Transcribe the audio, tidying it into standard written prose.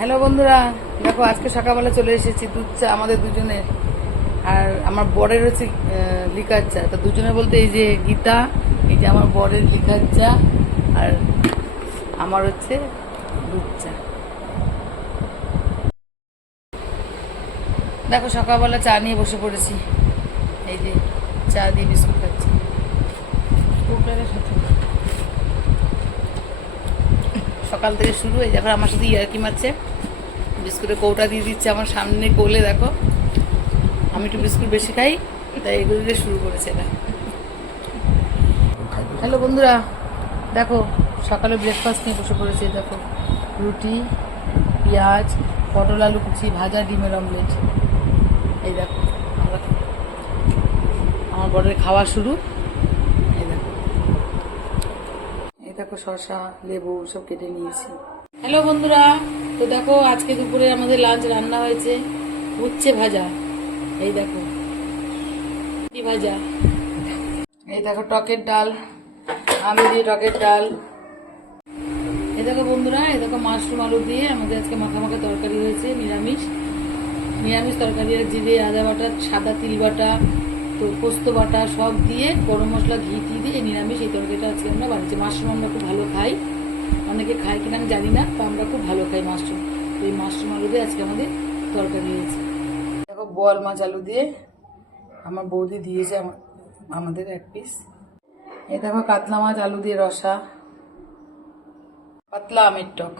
Hello বন্ধুরা, দেখো আজকে সকালবেলা চলে এসেছি দুধ চা আমাদের দুজনের। আর আমার বরের হচ্ছে লিকার চা। তো দুজনে বলতে এই যে গীতা, এই যে আমার বরের লিকার চা, আর আমার হচ্ছে দুধ চা। দেখো সকালবেলা চা নিয়ে বসে পড়েছি, এই যে চা দিয়ে বিস্কুট খাচ্ছি। সকাল থেকে শুরু, এই দেখো আমার সাথে ইয়ার্কি মারছে, বিস্কুটের কৌটা দিয়ে দিচ্ছে আমার সামনে কোলে। দেখো আমি একটু বিস্কুট বেশি খাই, তাই এগুলো দিয়ে শুরু করেছে এটা। হ্যালো বন্ধুরা, দেখো সকালে ব্রেকফাস্ট নিয়ে বসে পড়েছে। দেখো রুটি, পেঁয়াজ, পটল আলু কুচি ভাজা, ডিমের অমলেট। এই দেখো আমার বরের খাওয়া শুরু। এই দেখো শসা, লেবু সব কেটে নিয়েছি। হ্যালো বন্ধুরা, তো দেখো আজকে দুপুরে আমাদের লাঞ্চ রান্না হয়েছে উচ্ছে ভাজা। এই দেখো কি ভাজা, এই দেখো টকের ডাল, আলু দিয়ে টকের ডাল। এই দেখো বন্ধুরা, এই দেখো মাশরুম আলু দিয়ে আমাদের আজকে মাখা মাখা তরকারি হয়েছে, নিরামিষ তরকারি। আর জিরে, আদা বাটা, সাদা তিল বাটা, তো পোস্ত বাটা সব দিয়ে গরম মশলা ঘি দিয়ে নিরামিষ এই তরকারিটা আজকে আমরা বানিয়েছি। মাশরুম আমরা খুব ভালো খাই, অনেকে খায় কিনা আমি জানি না, তো আমরা খুব ভালো খাই মাশরুম। তো এই মাশরুম আলু দিয়ে আজকে আমাদের তরকারি হয়েছে। দেখো বোয়াল মাছ আলু দিয়ে আমার বৌদি দিয়েছে আমাদের এক পিস। এই দেখো কাতলা মাছ আলু দিয়ে রসা, পাতলা আমের টক।